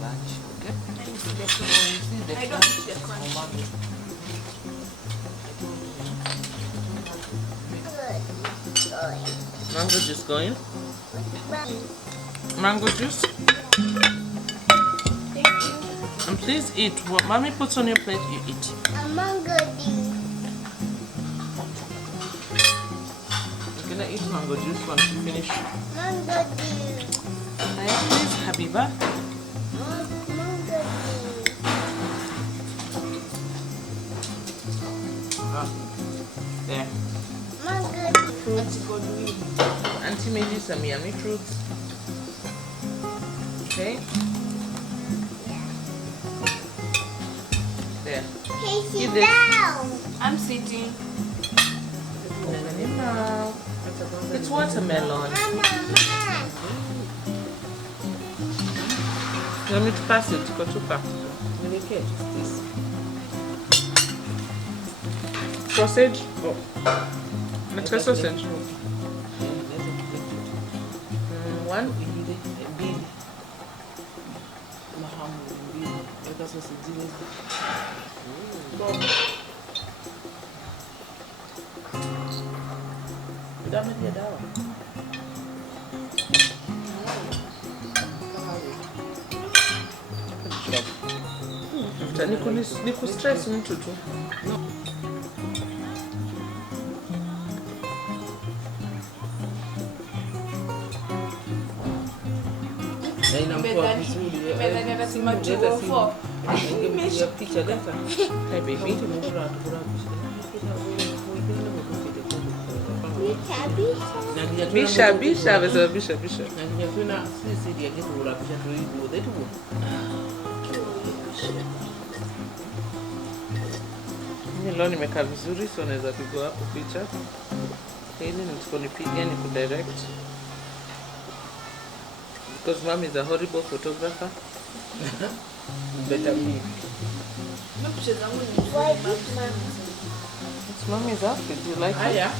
bunch. Okay? I don't eat the crunch. Mango juice going? Mango juice? And please eat. What mommy puts on your plate, you eat. A mango juice. You're gonna eat mango juice once you finish. Mango juice. Please, Habiba. Mango juice. There. Mango Fruits. Auntie made you some yummy fruits. Okay? There. Hey, sit Eat this. down. I'm sitting. It's watermelon. Mama. You want me to pass it? Go to pass. This. Sausage? Oh. Let's get sausage. One. Niku stress mtu tu. Hey baby. Bisha. Leo nimekaa vizuri, so naweza pigwa hapo picha. Hili nitonipigia ni kudirect. Because mom is a horrible photographer. Better me. Why this mama? It's mommy's outfit. Do you like it? Yeah.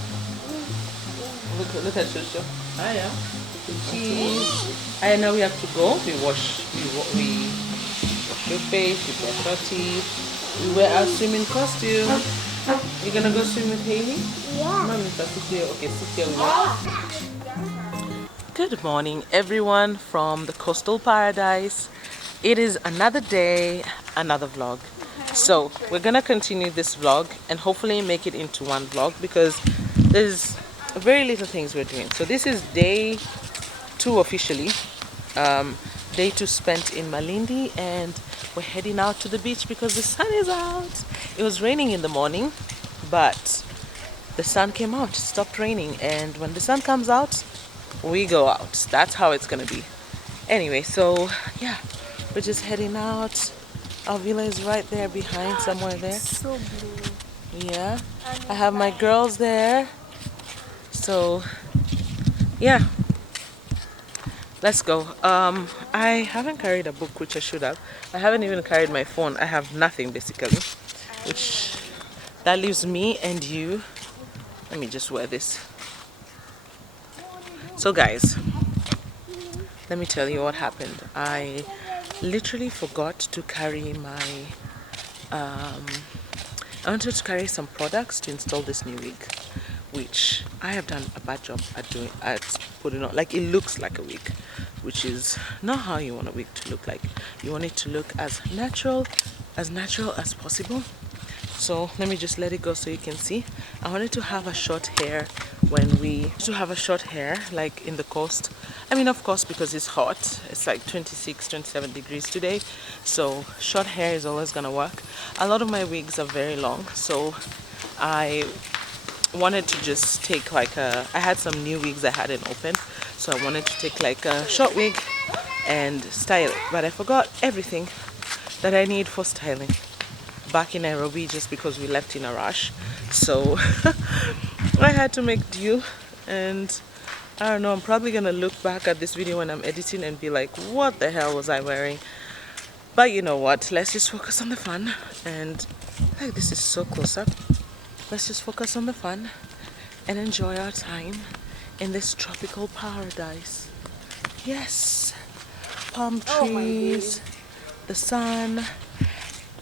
Look at Shosho. Yeah. Cheese. And now we have to go. We wash your face, we brush our teeth. We wear our swimming costume. You're gonna go swim with Haley? Yeah. Mommy, sit here. Okay, sit here. Good morning, everyone from the coastal paradise. It is another day, another vlog. So we're gonna continue this vlog and hopefully make it into one vlog because there's very little things we're doing. So this is day 2 officially. Day 2 spent in Malindi, and we're heading out to the beach because the sun is out. It was raining in the morning, but the sun came out, it stopped raining, and when the sun comes out, we go out. That's how it's gonna be. Anyway, so yeah, we're just heading out. Our villa is right there behind, somewhere there. So blue. Yeah, I have my girls there. So yeah, let's go. I haven't carried a book, which I should have. I haven't even carried my phone. I have nothing basically, which that leaves me and you. Let me just wear this. So guys, let me tell you what happened. I literally forgot to carry my I wanted to carry some products to install this new wig, which I have done a bad job at doing, at putting on. Like, it looks like a wig, which is not how you want a wig to look like. You want it to look as natural as possible. So let me just let it go so you can see. I wanted to have a short hair like in the coast. I mean, of course, because it's hot. It's like 26, 27 degrees today. So short hair is always gonna work. A lot of my wigs are very long, so I wanted to just take like I had some new wigs I hadn't opened, so I wanted to take like a short wig and style it, but I forgot everything that I need for styling back in Nairobi just because we left in a rush. So I had to make do, and I don't know, I'm probably gonna look back at this video when I'm editing and be like, what the hell was I wearing? But you know what, let's just focus on the fun. And like, this is so close up. Let's just focus on the fun and enjoy our time in this tropical paradise. Yes. palm trees, the sun,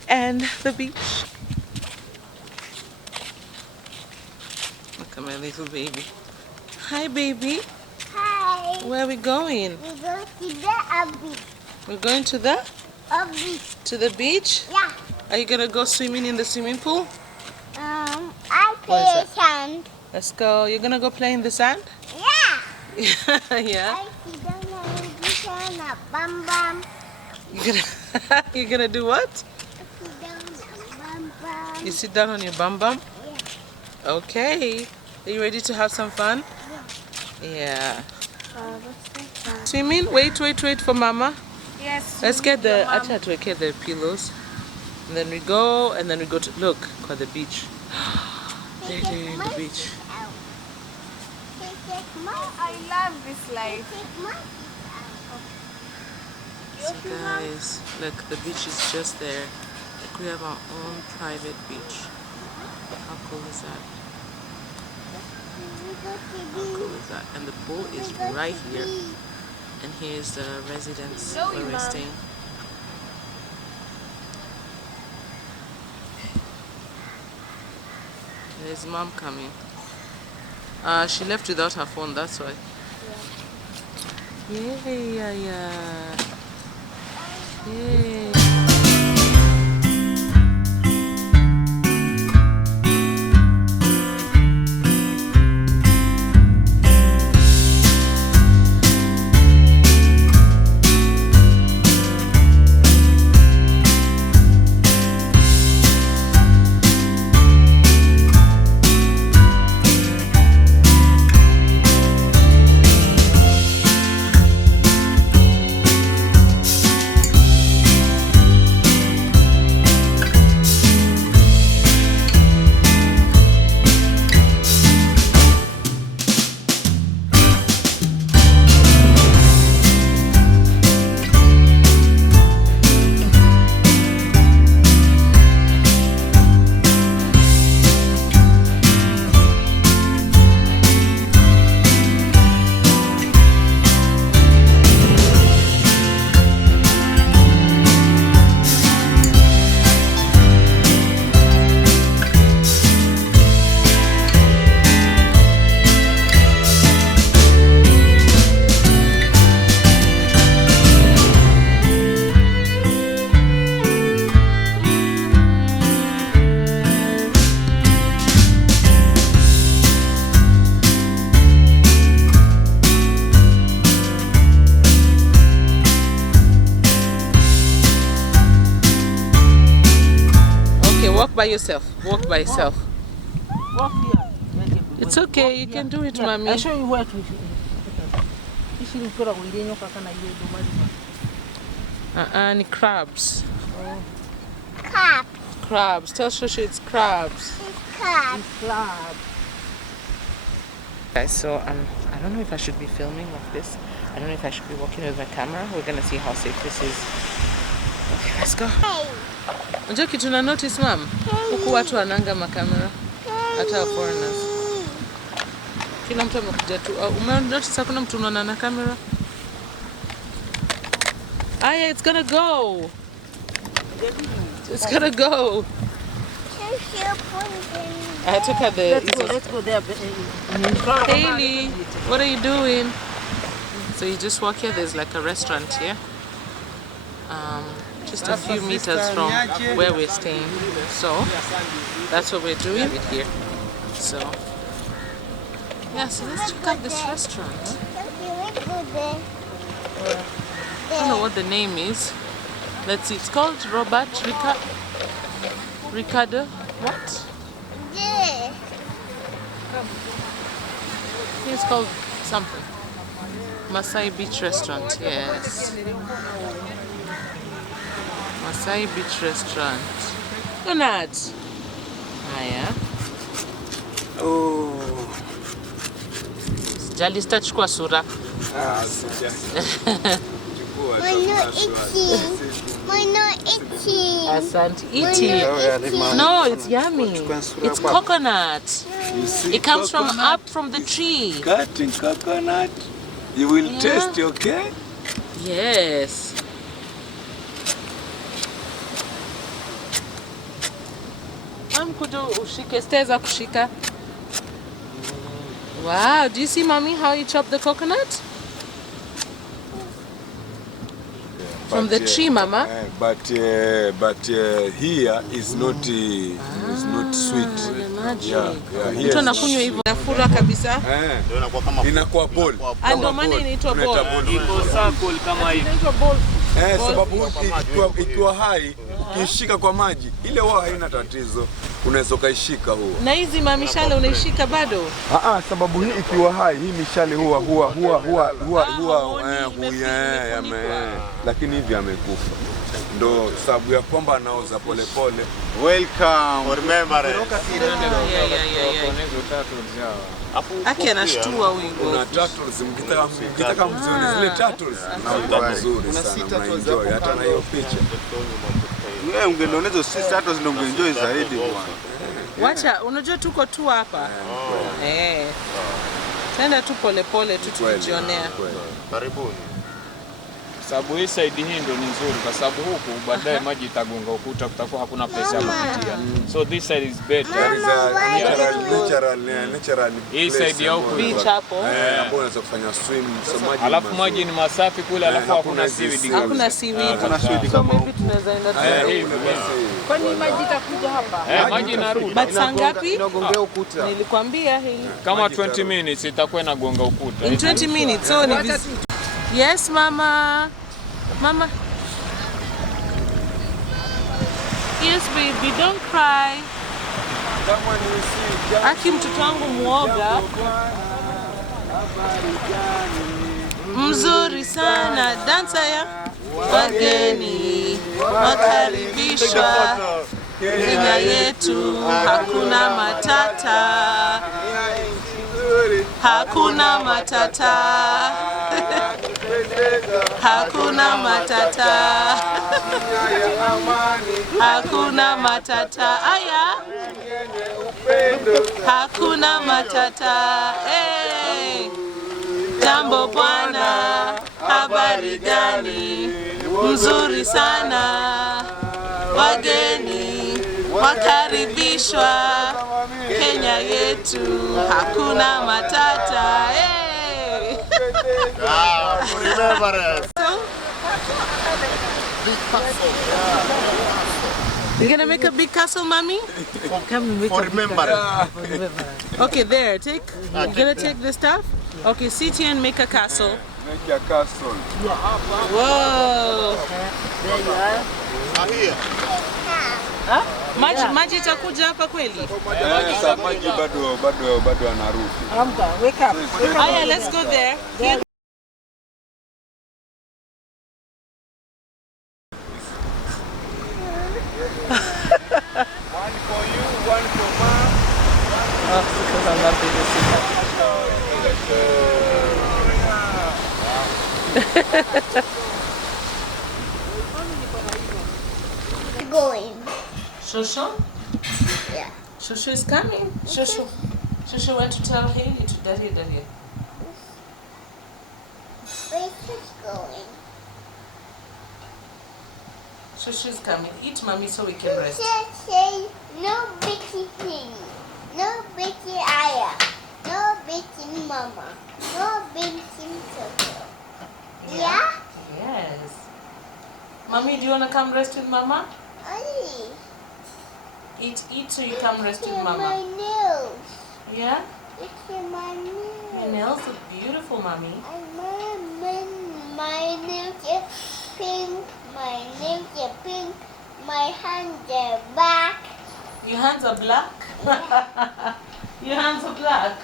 and the beach. Look at my little baby. Hi, baby. Hi. Where are we going? We go to the beach. We're going to the Beach. to the beach. Yeah. Are you gonna go swimming in the swimming pool? I What is play sand. Let's go. You're gonna go play in the sand? Yeah. Yeah. I sit down on the sand, bam bam. You're gonna do what? Sit down, bam bam. You sit down on your bum bum? Yeah. Okay. Are you ready to have some fun? Yeah. Swimming? Wait for mama. Yes. Let's get actually to get the pillows. And then we go to look for the beach. They're doing the beach. I love this life. So guys, look, the beach is just there. Like we have our own private beach. How cool is that? How cool is that? And the pool is right here. And here's the residence where we're staying. There's mom coming. She left without her phone, that's why. Yeah. Yay. Walk by yourself. Walk by yourself. Walk here. It's okay. You can do it, mommy. I'll show you where to. Ni crabs. Crab. Crabs. Tell Shoshu it's crabs. Crab. Guys, so I don't know if I should be filming like this. I don't know if I should be walking with my camera. We're gonna see how safe this is. Okay, let's go. Hey. Unajua kitu na notice mom? Huku watu wananga makamera. Hata foreigners. Kila mtu amekuja tu. Umenotice hakuna mtu unaona na kamera? Aya, it's gonna go. It's gonna go. I took her the. Let's go there. Haley, what are you doing? So you just walk here. There's like a restaurant here. Just a few meters from where we're staying. So that's what we're doing here. So yeah, so let's check out this restaurant. I don't know what the name is. Let's see. It's called Ricardo. What? Yeah. It's called something. Masai Beach Restaurant. Yes. Masai Beach Restaurant. Leonard. Haya. Oh. Jali sitachukua sura. Asante. Eat it. No, it's yummy. It's coconut. It comes up from the tree. Cutting coconut. You will taste, okay? Yes. Kuja ushike, stairs kushika. Wow, do you see mommy how you chop the coconut? From the tree, mama. But here is not sweet. Mtu anakunywa hivyo nafura kabisa. Inakuwa ball. Ndio maana inaitwa ball. Iko circle kama hivi. Inaitwa ball. Sababu ikiwa hai kishika kwa maji ile wao haina tatizo, unaweza kaishika huo. Na hizi mamishale unaishika bado? Sababu hii ikiwa hai hii mishale huwa lakini hivi amekufa. Ndo sababu ya kwamba anaoza pole pole. Welcome. Remember. Aki anashtua huyu. Kuna turtles mkitaka mzione zile turtles na nzuri sana enjoy hata na hiyo picha. Wewe ungeona hizo turtles ndio ungeenjoy zaidi bwana. Wacha, unajua tuko tu hapa. Tenda tu pole pole tu tukijionea. Karibuni. Sababu hii side hii ndio ni nzuri kwa sababu huku baadaye maji itagonga ukuta, kutakuwa hakuna place ya kupitia. So this side is better. Natural. Hii side ya huku beach hapo. Hapo unaweza kufanya swim, so maji. Alafu maji ni masafi kule, alafu hakuna seaweed. Hakuna seaweed. Hakuna seaweed kama hivi tunaweza enda tu. Kwani maji itakuja hapa? Maji inarudi. But saa ngapi? Inagongea ukuta. Nilikwambia hii. Kama 20 minutes itakuwa inagonga ukuta. In 20 minutes. So ni yes, mama. Mama. Yes, baby, don't cry. Aki mtoto wangu muoga. Mzuri sana. Dansa ya wageni wakaribishwa Kenya yetu, hakuna matata. Hakuna matata. Hakuna matata. Hakuna matata. Aya. Hakuna matata. Hey. Jambo bwana, habari gani? Mzuri sana. Wageni wakaribishwa Kenya yetu, hakuna matata. Hey. You're gonna make a big castle, mommy? For remembrance. Okay, there, take. You're gonna take the stuff? Okay, sit here and make a castle. Make a castle. Whoa. There you are. Here. Maji itakuja hapa kweli? Maji bado anarudi. Amka, wake up. Aya, let's go there. Here. One for you, one for mom. Because I love babysitting. Going. Shosho? Yeah. Shosho is coming. Shosho went to tell Haley to daddy. Where's this going? Shosho is coming. Eat, mommy, so we can rest. Say no bitchy thing. No bitchy Aya. No bitchy mama. No bitchy Toto. Yeah? Yes. Mommy, do you want to come rest with mama? Aye. Eat so you come rest with My mama. nails. Yeah? It's in my nails. Your nails look beautiful, mommy. My nails are pink. My nails are pink. My hands are black. Your hands are black? Your hands are black?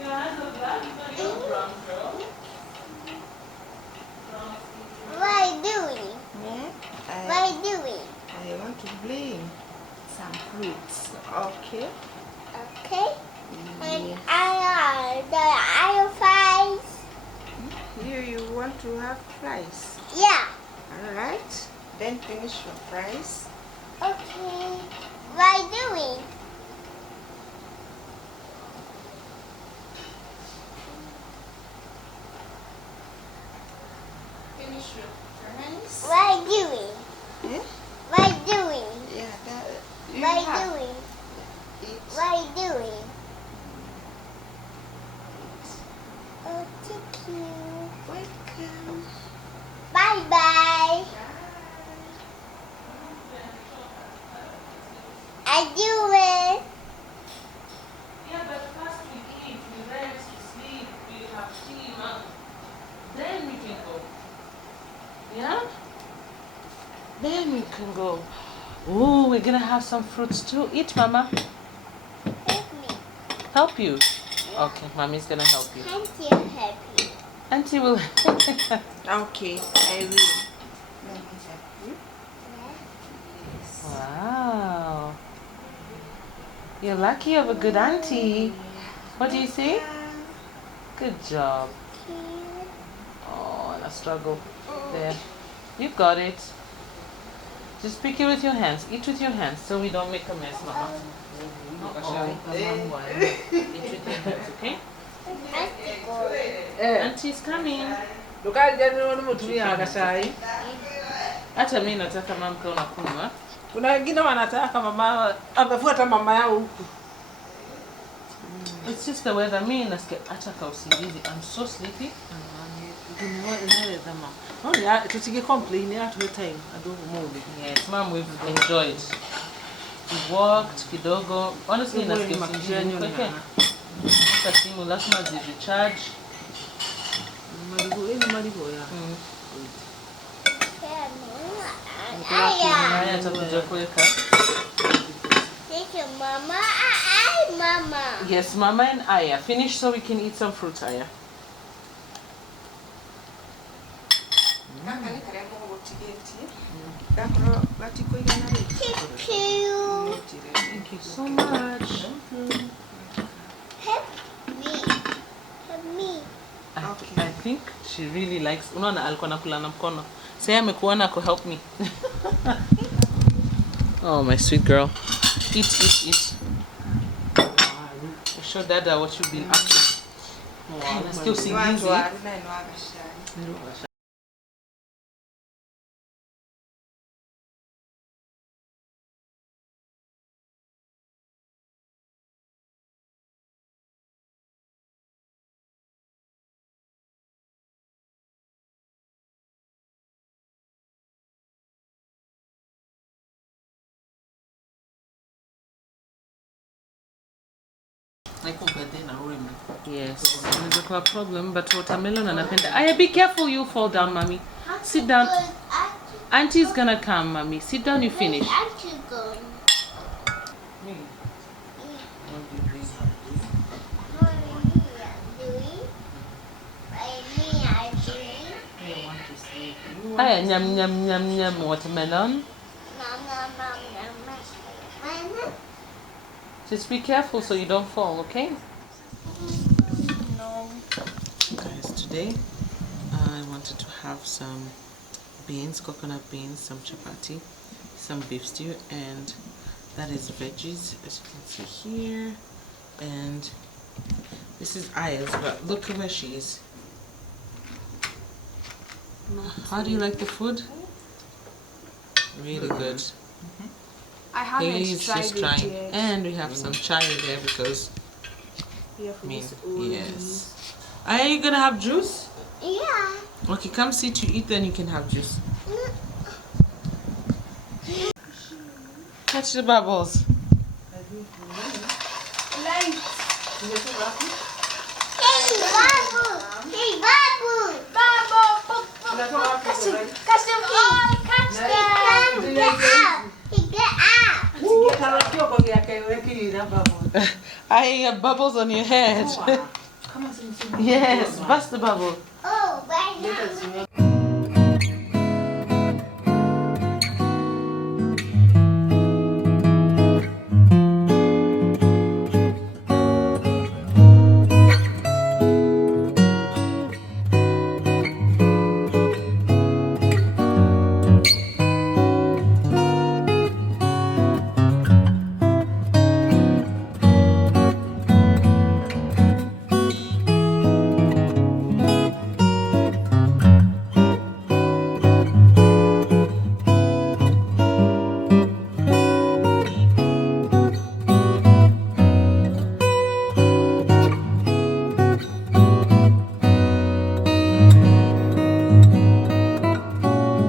Your hands are black? You know you're brown, girl. What are you doing? Yeah, What are you doing? I want to bring some fruits. Okay. Okay. And I fries. Here you want to have fries. Yeah. All right. Then finish your fries. Okay. What are you doing? finish your hands. What are you doing? Yeah? What are you doing? Yeah, that. What are you doing? What are you doing? Oh, thank you. Welcome. Bye bye. I do it. Yeah, but first we eat, we rest, we sleep, we have tea, Mom. Then we can go. Yeah? Then we can go. Oh, we're gonna have some fruits too. Eat, Mama. Help me. Help you. Okay, Mommy's gonna help you. Auntie, I'm happy. Auntie will. Okay, I will. Let me help you. Wow. You're lucky you have a good auntie. What do you say? Good job. Oh, and a struggle. There. You got it. Just pick it with your hands. Eat with your hands so we don't make a mess, Mama. Eat with your hands, okay? Auntie's coming. Hata mimi nataka mama kama unakunywa. Kuna wengine wanataka mama amefuata mama yao huku. It's just the weather. Mimi nasikia acha ka usingizi. I'm so sleepy. Tusige complain ya to time adogo mode. Yes, Mom, we've enjoyed. We walked kidogo. Honestly, nasikia usingizi. Okay. Hata simu lazima recharge. Maligo ya. Haya atakuja kuweka. Thank you, Mama. Mama. Yes, Mama and Aya. Finish so we can eat some fruits, Aya. Kaka ni karembo gotigeti. Dakro batiko yana reki. Thank you. Thank you so much. Help me. Help me. I think she really likes. Unaona alikuwa nakula na mkono. Sasa amekuona ko help me. Oh, my sweet girl. Eat. Show Dada what you've been up to. Wow, let's go sing Watu easy. warina inwaga shani. Yes, there's a problem, but watermelon anapenda. Aya, be careful, you fall down, Mommy. Sit down. Auntie's gonna come, Mommy. Sit down, you finish. Auntie go. Aya, nyam, watermelon. Just be careful so you don't fall, okay? No. Guys, today I wanted to have some beans, coconut beans, some chapati, some beef stew, and that is veggies, as you can see here. And this is Aya's, but look at where she is. How do you like the food? Really good. I haven't He's tried just it trying. yet. And we have some chai there because, yes. Are you gonna have juice? Yeah. Okay, come sit to eat, then you can have juice. Catch the bubbles. Hey, Babu! Hey, Babu! Babu! Catch them all! Catch them! Get out! Hey, get out! I hear bubbles on your head. Yes, bust the bubble. Oh, right now.